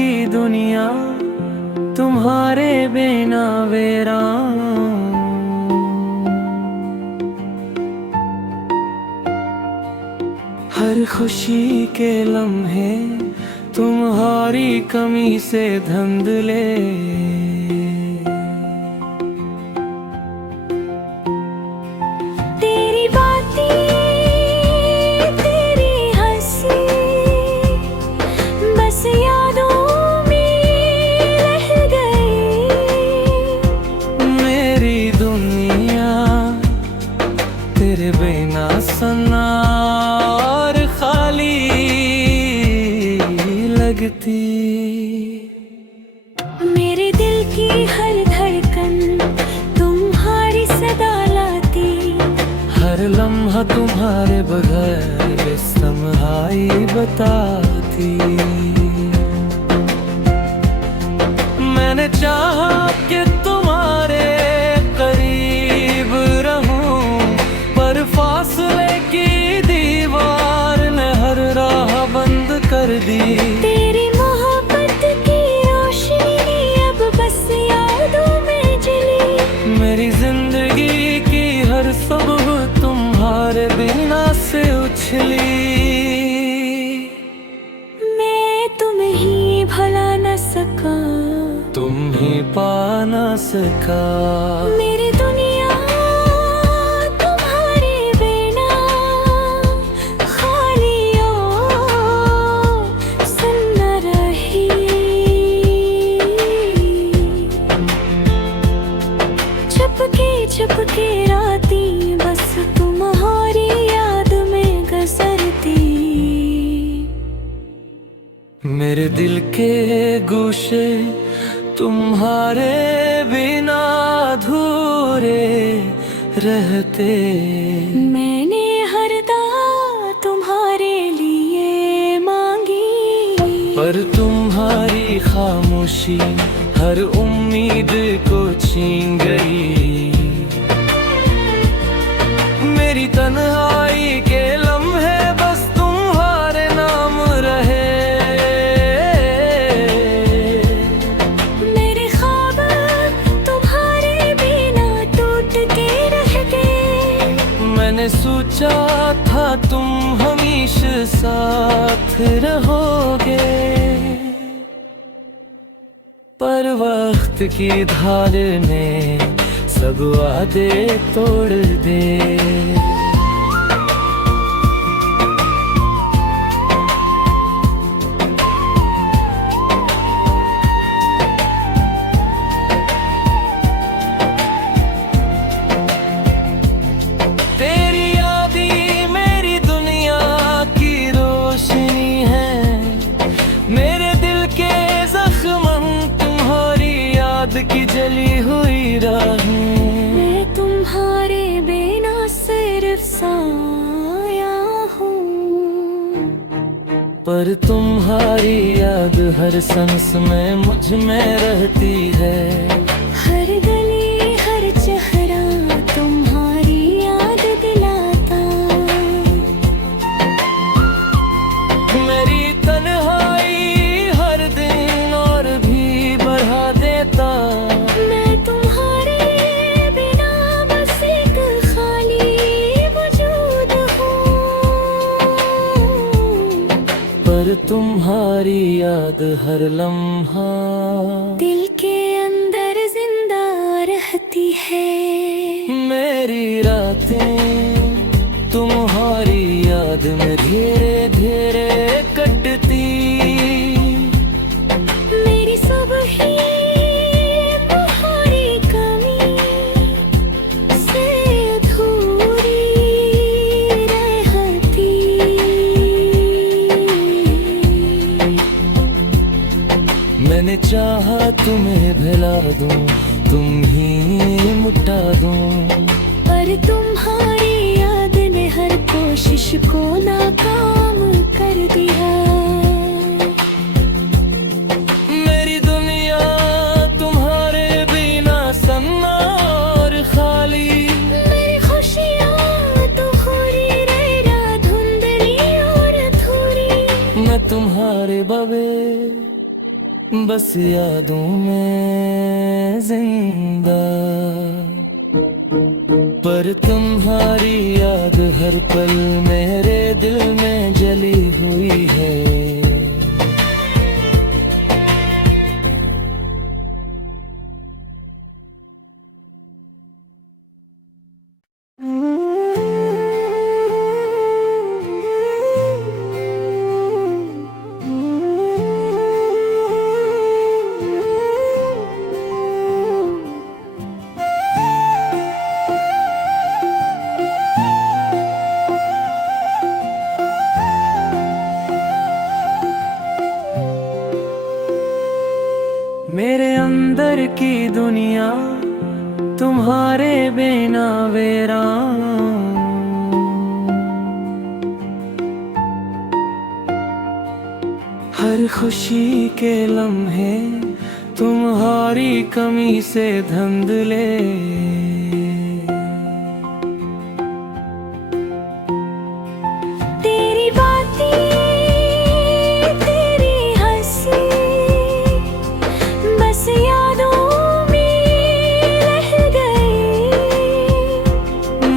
की दुनिया तुम्हारे बिना वीरान। हर खुशी के लम्हे तुम्हारी कमी से धुंधले। तेरी बातें, तेरी हंसी बस यादों में रह गई। मेरी दुनिया तेरे बिना सन्ना और खाली लगती। मेरे दिल की हर धड़कन तुम्हारी सदा लाती। हर लम्हा तुम्हारे बगैर बेसमहाई बताती। मैंने चाहा कि तुम्हारे करीब रहूं, पर फासले की दीवार ने हर राह बंद कर दी। तेरी मोहब्बत की रोशनी अब बस यादों में जली। मेरी जिंदगी की हर सुबह तुम्हारे बिना से उछली। मैं तुम्हें ही भुला न सका, तुम ही पा न सका। मेरी दुनिया तुम्हारे बिना खाली ओ सुन्न रही। चुपके राती बस तुम्हारी याद में गुजरती। मेरे दिल के गोशे तुम्हारे बिना अधूरे रहते। मैंने हर दुआ तुम्हारे लिए मांगी, पर तुम्हारी खामोशी हर उम्मीद को छीन गई। मेरी तन्हाई के लम्हे बस तुम्हारे नाम रहे। मेरे ख्वाब तुम्हारे बिना टूट के रह गए। मैंने सोचा था तुम हमेशा साथ रहोगे, पर वक्त की धार ने सब वादे तोड़ दे। तेरी यादी मेरी दुनिया की रोशनी है। मेरे दिल के जख्म तुम्हारी याद की जली हुई राहें। मैं तुम्हारे बिना सिर्फ साया हूँ, पर तुम्हारी याद हर सांस में मुझ में रहती है। हर गली हर चेहरा तुम्हारी याद दिलाता। मेरी तन्हाई हर दिन और भी बढ़ा देता। मैं तुम्हारे बिना बस एक खाली वजूद हूँ, पर तुम्हारी याद हर लम्हा दिल के अंदर जिंदा रहती है। मेरी रातें तुम्हारी याद में धीरे धीरे कटती। मेरी सुबह तुम्हारी कमी से अधूरी रहती। मैंने चाहा तुम्हें भुला दूं, तुम ही मुटा दूं, पर तुम्हारी याद ने हर कोशिश को नाकाम कर दिया। मेरी दुनिया तुम्हारे बिना सन्ना और खाली। मेरी खुशियाँ तुम्हारी रह धुंधली और अधूरी। मैं तुम्हारे बगैर बस यादों में जिंदा। पर तुम्हारी याद हर पल मेरे दिल में जली हुई है। मेरे अंदर की दुनिया तुम्हारे बिना वीरान। हर खुशी के लम्हे तुम्हारी कमी से धुंधले। तेरी बातें, तेरी हंसी, बस यादों में रह गई।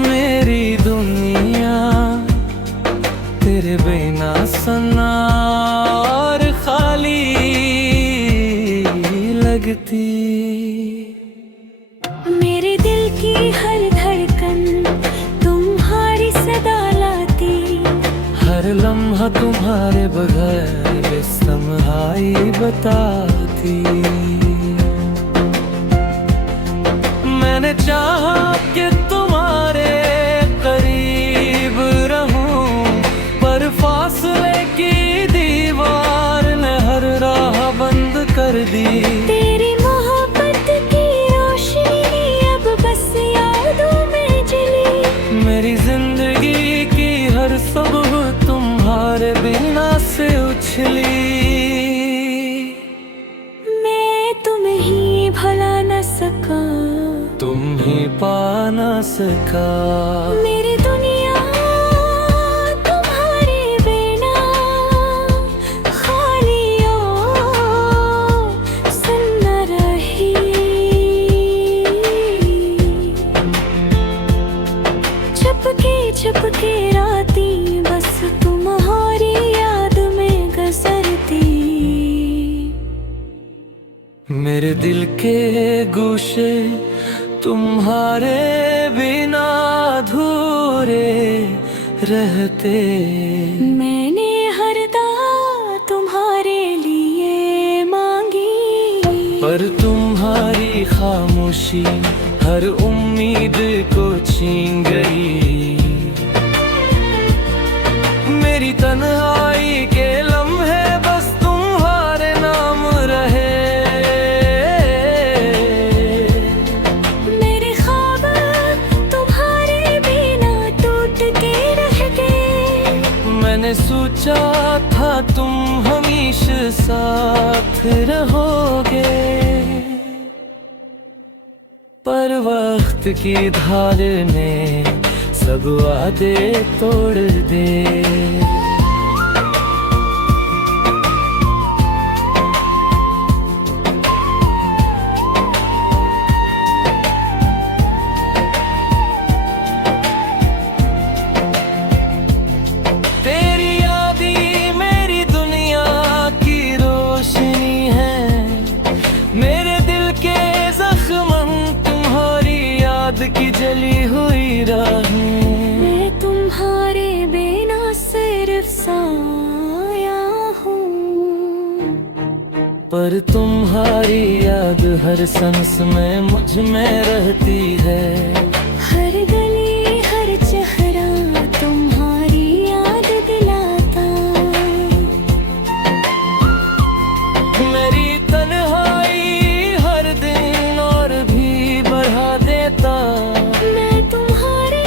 मेरी दुनिया तेरे बिना सन्ना और खाली लगती। मेरे दिल की हर धड़कन तुम्हारी सदा लाती। हर लम्हा तुम्हारे बगैर बेसमहाई बताती। मैंने चाहा कि तुम्हारे करीब रहूं, पर फासले की दीवार ने हर राह बंद कर दी। तेरी मोहब्बत की रोशनी अब बस यादों में जली। मेरी जिंदगी की हर सुबह तुम्हारे बिना से उछली। मैं तुम्हें ही भुला न सका, तुम ही पा न सका। मेरी दुनिया तुम्हारे बिना खाली और सुन्न रही। छुपके राती बस तुम्हारी याद में गुजरती। मेरे दिल के गोशे तुम्हारे बिना अधूरे रहते। मैंने हर दुआ तुम्हारे लिए मांगी, पर तुम्हारी खामोशी हर उम्मीद को छीन गई। मेरी तन्हाई के लम्हे बस तुम्हारे नाम रहे। मेरे ख्वाब तुम्हारे बिना टूट के रह गए। मैंने सोचा था तुम हमेशा साथ रहोगे, पर वक्त की धार ने सब वादे तोड़ दे। तेरी यादी मेरी दुनिया की रोशनी है। मेरे दिल के जख्म तुम्हारी याद की जली हुई राहें। मैं तुम्हारे बिना सिर्फ साया हूँ, पर तुम्हारी याद हर सांस में मुझ में रहती है। हर गली हर चेहरा तुम्हारी याद दिलाता। मेरी तन्हाई हर दिन और भी बढ़ा देता। मैं तुम्हारे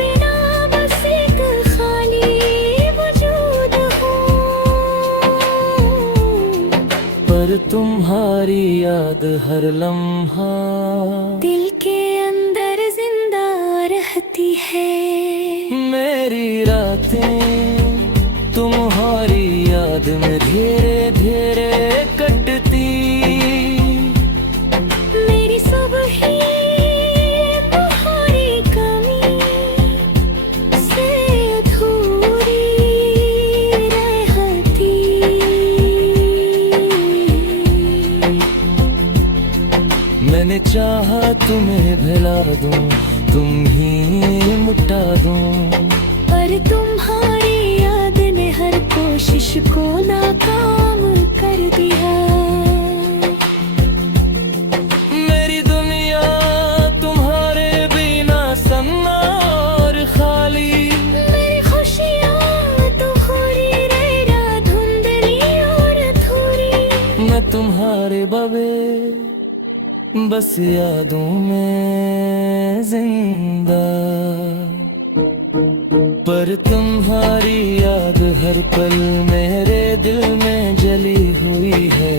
बिना बस एक खाली वजूद हूँ, पर तुम्हारी याद हर लम्हा दिल के अंदर जिंदा रहती है। मेरी रातें तुम्हारी याद में धीरे धीरे कटती। तुम्हें भुला दूं, तुम ही मिटा दूं। पर तुम्हारी याद ने हर कोशिश को नाकाम कर दिया। मेरी दुनिया तुम्हारे बिना सन्ना और खाली, मेरी खुशियाँ तो खोरी रह धुंधली और अधूरी। मैं तुम्हारे बवे बस यादों में जिंदा। पर तुम्हारी याद हर पल मेरे दिल में जली हुई है।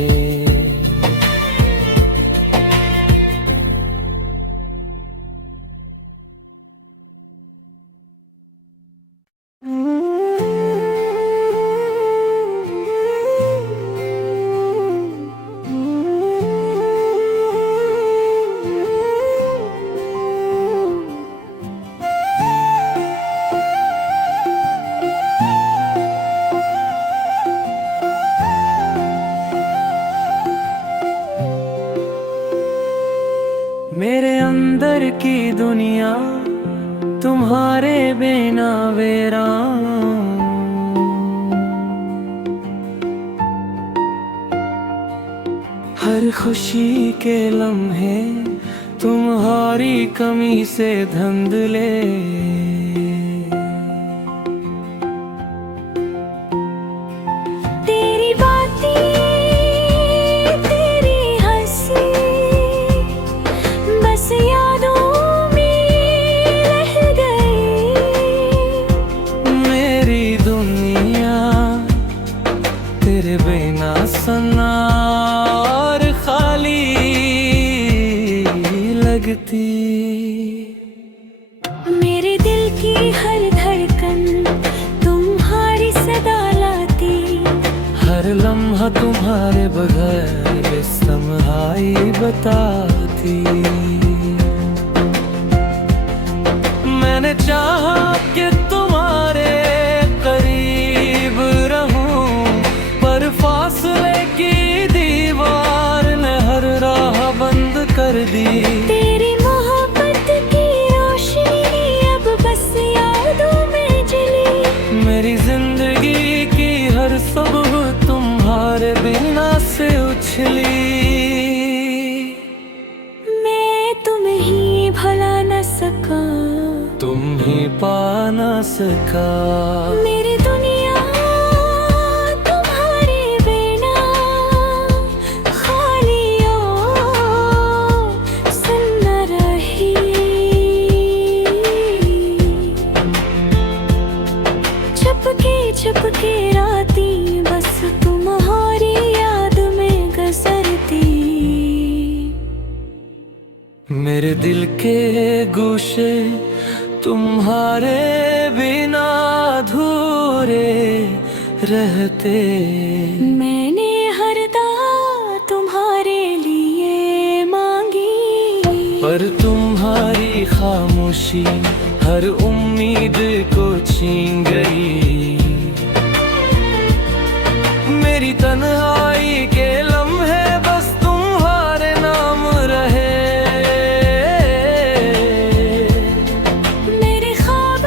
मेरे अंदर की दुनिया तुम्हारे बिना वीरान। हर खुशी के लम्हे तुम्हारी कमी से धुंधले। तेरी बातें तेरी हंसी बस यादों में रह गई। मेरी दुनिया तेरे बिना सन्ना और खाली लगती। मेरे दिल की हर धड़कन तुम्हारी सदा लाती। हर लम्हा तुम्हारे बगैर बेसमहाई बताती। मैंने चाहा कि तुम्हारे करीब रहूं, पर फासले की दीवार ने हर राह बंद कर दी। तेरी मोहब्बत की रोशनी अब बस यादों में जली। मेरी जिंदगी की हर सुबह तुम्हारे बिना से उछली। मैं तुम्हें ही भुला न सका, तुम ही पा न सका। मेरी दुनिया तुम्हारे बिना खाली ओ सुन्न रही। छुपके राती बस तुम्हारी याद में गुजरती। मेरे दिल के गोशे तुम्हारे बिना अधूरे रहते। मैंने हर दुआ तुम्हारे लिए मांगी, पर तुम्हारी खामोशी हर उम्मीद को छीन गई। मेरी तन्हाई के लम्हे बस तुम्हारे नाम रहे। मेरे ख्वाब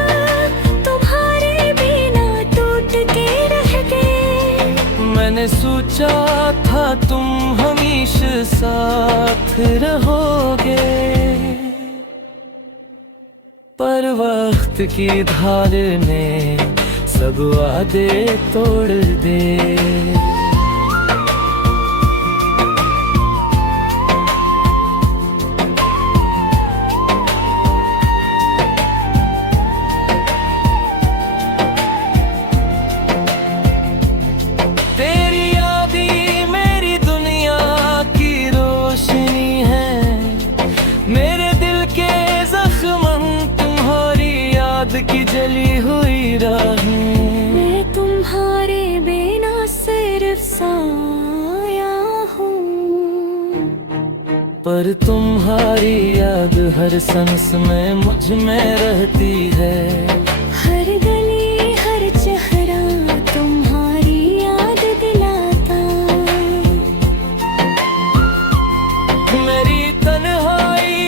तुम्हारे बिना टूट के रह गए। मैंने सोचा था तुम हमेशा साथ रहोगे, पर वक्त की धार ने सब वादे तोड़ दे। तेरी यादी मेरी दुनिया की रोशनी है। मेरे दिल के जख्म तुम्हारी याद की जली हुई राहें। मैं तुम्हारे बिना सिर्फ साया हूँ, पर तुम्हारी याद हर सांस में मुझ में रहती है। हर गली हर चेहरा तुम्हारी याद दिलाता। मेरी तन्हाई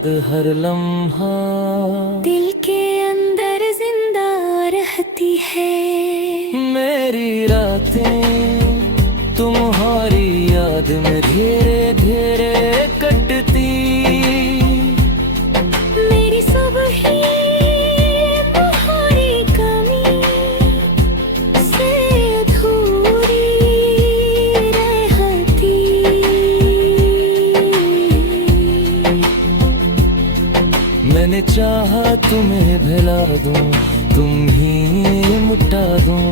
याद हर लम्हा दिल के अंदर जिंदा रहती है। मेरी रातें तुम्हारी याद में धीरे धीरे कटती। मेरी सुबह तुम्हारी कमी से अधूरी रहती। मैंने चाहा तुम्हें भुला दूं, तुम ही मिटा दूं,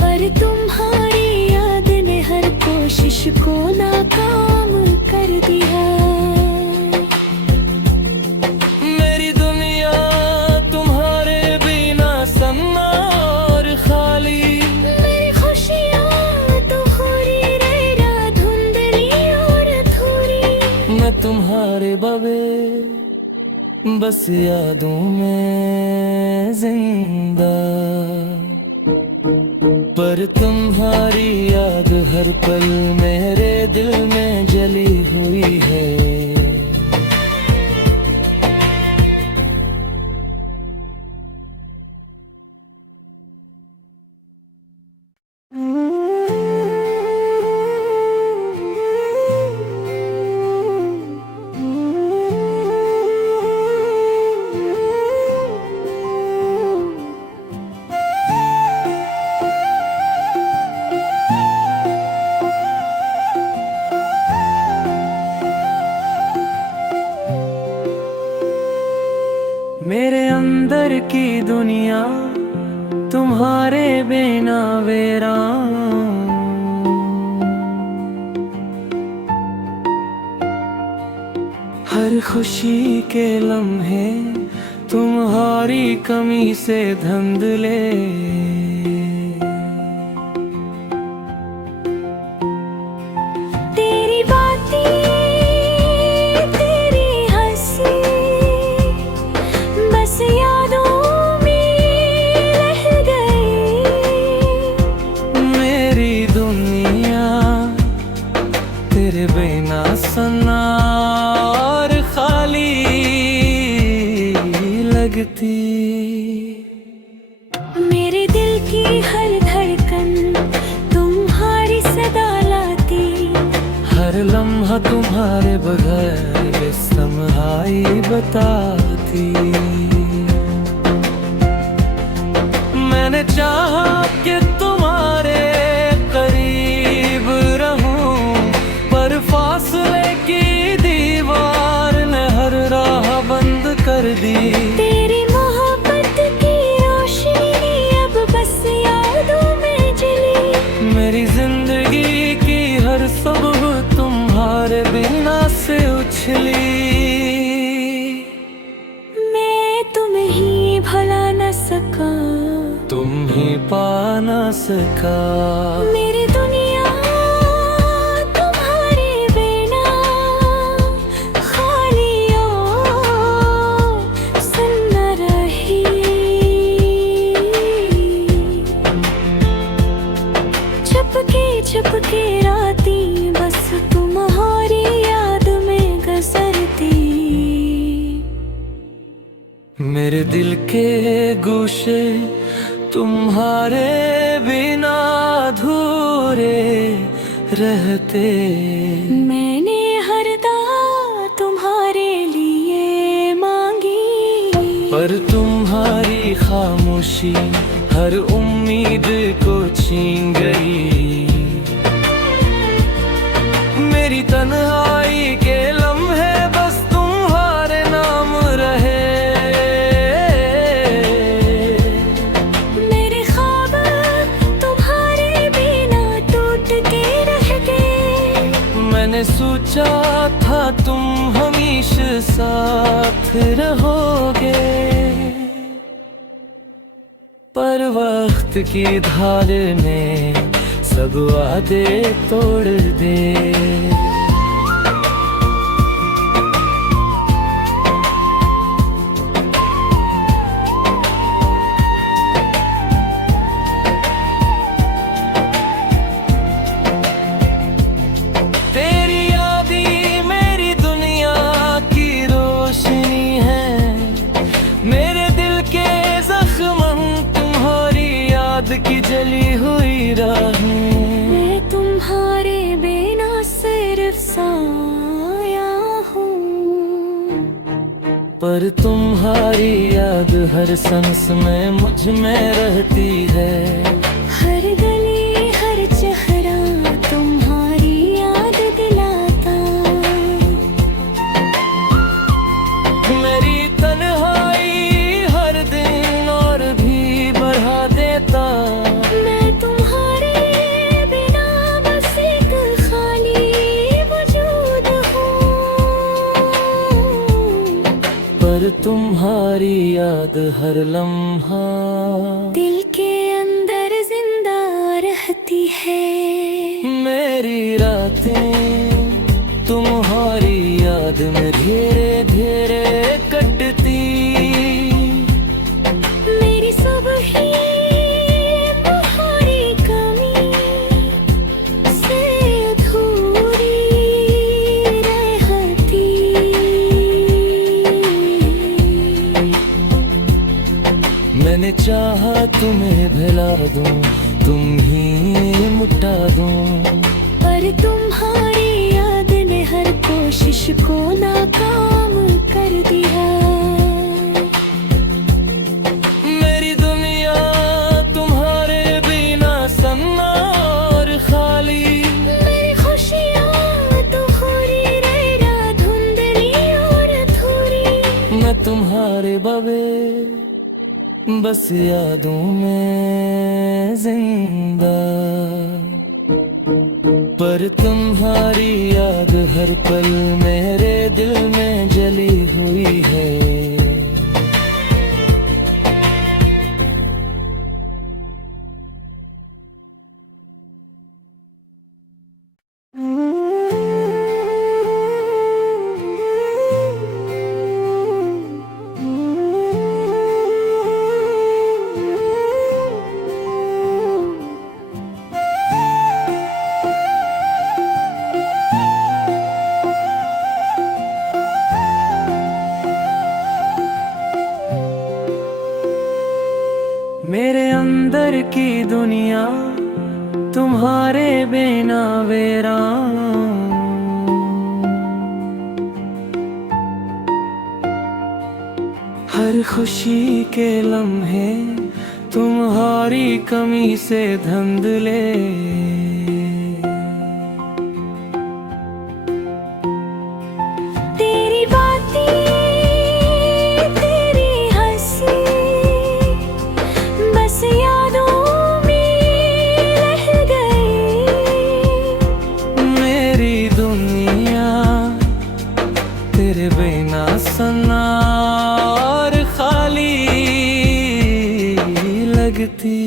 पर तुम्हारी याद ने हर कोशिश को नाकाम कर दिया। मेरी दुनिया तुम्हारे बिना सन्ना और खाली। मेरी खुशियाँ तो हो रही रह धुंधली और अधूरी। मैं तुम्हारे बगैर बस यादों में जिंदा, पर तुम्हारी याद हर पल मेरे दिल में जली हुई है। मेरे अंदर की दुनिया तुम्हारे बिना वीरान। हर खुशी के लम्हे तुम्हारी कमी से धुंधले। तेरी बातें तेरी हंसी बस यादों में रह गई। मेरी दुनिया तेरे बिना सन्ना और खाली लगती। मेरे दिल की हर धड़कन तुम्हारी सदा लाती। हर लम्हा तुम्हारे बगैर बेसमहाई बताती। मैंने चाहा कि तुम्हारे करीब रहूं, पर फासले की दीवार ने हर राह बंद कर दी। तेरी मोहब्बत की रोशनी अब बस यादों में जली। मेरी जिंदगी की हर सुबह तुम्हारे बिना से उछली। मैं तुम्हें ही भुला न सका, तुम ही पा न सका। मेरी दुनिया तुम्हारे बिना खाली और सुन्न रही। छुपके राती बस तुम्हारी याद में गुजरती। मेरे दिल के गोशे तुम्हारे बिना अधूरे रहते। मैंने हर दुआ तुम्हारे लिए मांगी, पर तुम्हारी खामोशी हर उम्मीद को छीन गई। मेरी तन्हाई के लम्हे बस तुम्हारे नाम रहे। मेरे ख्वाब तुम्हारे बिना टूट के रह गए। मैंने सोचा था तुम हमेशा साथ रहोगे, पर वक्त की धार ने सब वादे तोड़ दे। तेरी यादें मेरी दुनिया की रोशनी जली हुई राहें। मैं तुम्हारे बिना सिर्फ साया हूँ, पर तुम्हारी याद हर सांस में मुझ में रहती है। हर गली हर चेहरा तुम्हारी याद दिलाता। मेरी तन्हाई हर दिन और भी बढ़ा देता। मैं तुम्हारे बिना बस एक खाली वजूद हूँ, पर तुम्हारी याद हर लम्हा दिल के अंदर जिंदा रहती है। मेरी रातें तुम्हारी याद में धीरे धीरे कटती। मेरी सुबह तुम्हारी कमी से अधूरी रहती। मैंने चाहा तुम्हें भुला दूं, तुम ही मिटा दूं, पर तुम्हारी याद ने हर कोशिश को नाकाम कर दिया। मेरी दुनिया तुम्हारे बिना सन्ना और खाली। मेरी खुशियाँ तुम्हारी रहना धुंधली और अधूरी। मैं तुम्हारे बगैर बस यादों में जिंदा, पर तुम्हारी याद हर पल मेरे दिल में जली हुई है। मेरे अंदर की दुनिया तुम्हारे बिना वीरान। हर खुशी के लम्हे तुम्हारी कमी से धुंधले। तेरी बातें तेरी हंसी बस यादों में रह गई। मेरी दुनिया तेरे बिना सन्ना और खाली लगती।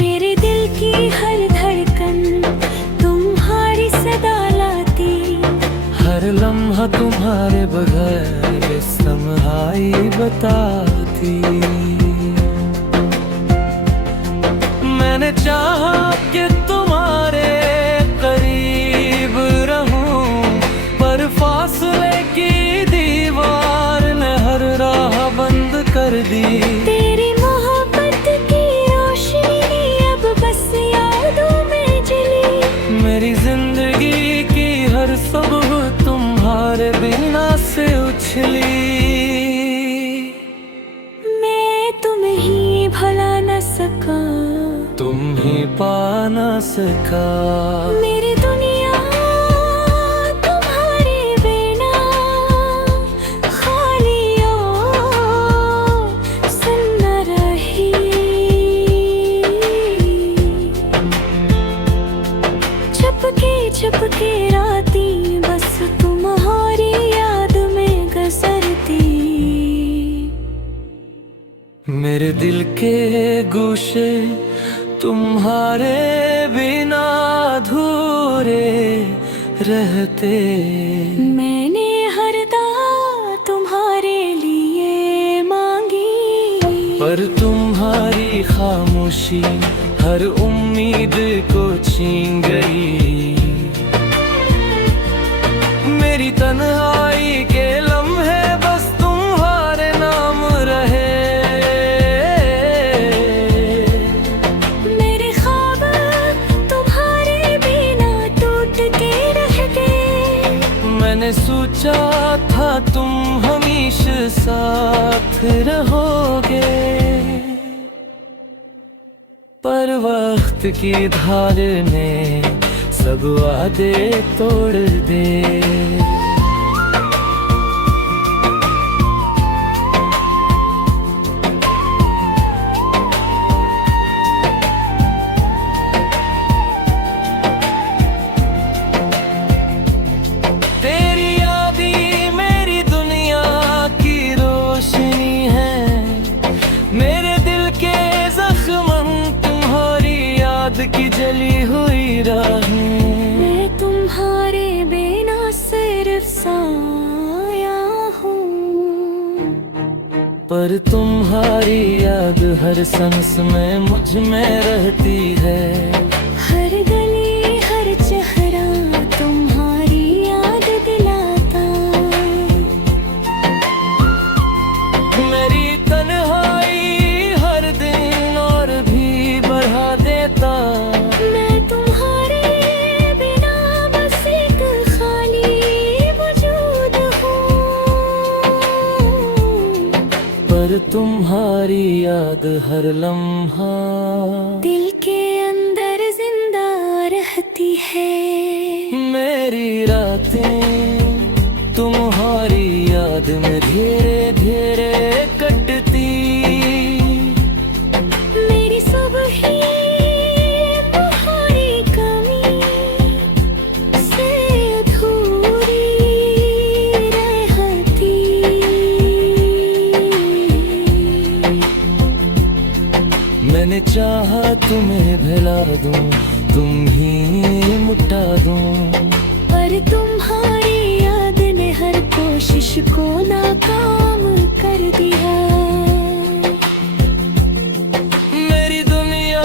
मेरे दिल की हर धड़कन तुम्हारी सदा लाती। हर लम्हा तुम्हारे बगैर बेसमहाई बताती। मैंने चाहा कि तुम्हारे करीब रहूं, पर फासले की दीवार ने हर राह बंद कर दी। तेरी मोहब्बत की रोशनी अब बस यादों में जली। मेरी जिंदगी की हर सुबह तुम्हारे बिना से उछली। मैं तुम्हें ही भुला न सका, तुम ही पा न सका। मेरी दुनिया तुम्हारे बिना खाली सुन्न रही। छुपके राती बस तुम्हारी याद में गुजरती। मेरे दिल के गोशे तुम्हारे बिना अधूरे रहते। मैंने हर दुआ तुम्हारे लिए मांगी, पर तुम्हारी खामोशी हर उम्मीद को छीन गई। मेरी तन्हाई के लम्हे बस तुम्हारे नाम रहे। सोचा था तुम हमेशा साथ रहोगे, पर वक्त की धार ने सब वादे तोड़ दे। तेरी यादी मेरी दुनिया की रोशनी है, मेरे दिल के जख्म तुम्हारी याद की जली हुई राहें। मैं तुम्हारे बिना सिर्फ साया हूँ, पर तुम्हारी याद हर सांस में मुझ में रहती है। हर गली हर चेहरा तुम्हारी याद दिलाता, मेरी तन्हाई हर दिन और भी बढ़ा देता। मैं तुम्हारे बिना बस एक खाली वजूद हूँ, पर तुम्हारी याद हर लम्हा दिल के अंदर जिंदा रहती है। मेरी रातें तुम्हारी याद में धीरे धीरे कटती। मेरी सुबह तुम्हारी कमी से अधूरी रहती। मैंने चाहा तुम्हें भुला दूं, तुम ही मिटा दूं, पर तुम्हारी याद ने हर कोशिश को नाकाम कर दिया। मेरी दुनिया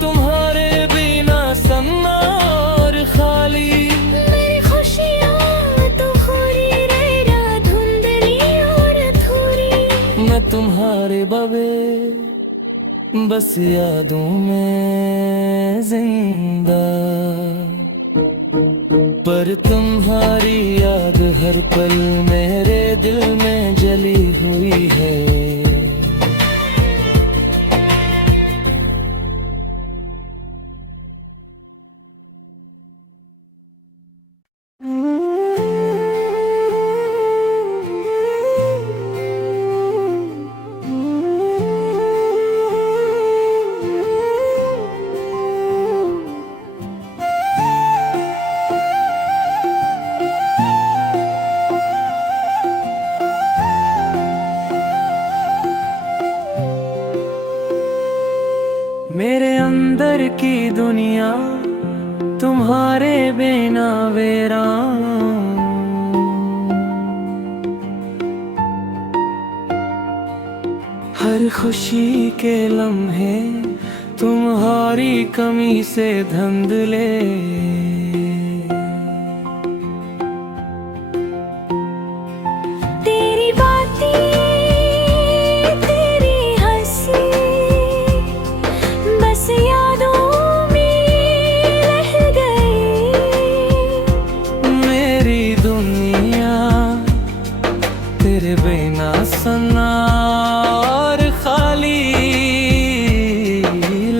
तुम्हारे बिना सन्ना और खाली। मेरी खुशियाँ तुम्हारी रह धुंधली और अधूरी। मैं तुम्हारे बगैर बस यादों में जिंदा, पर तुम्हारी याद हर पल मेरे दिल में जली हुई है। मेरे अंदर की दुनिया तुम्हारे बिना वीरान। हर खुशी के लम्हे तुम्हारी कमी से धुंधले। तेरी बातें तेरी हंसी बस यादों में रह गई। मेरी दुनिया तेरे बिना सन्ना और खाली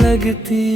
लगती।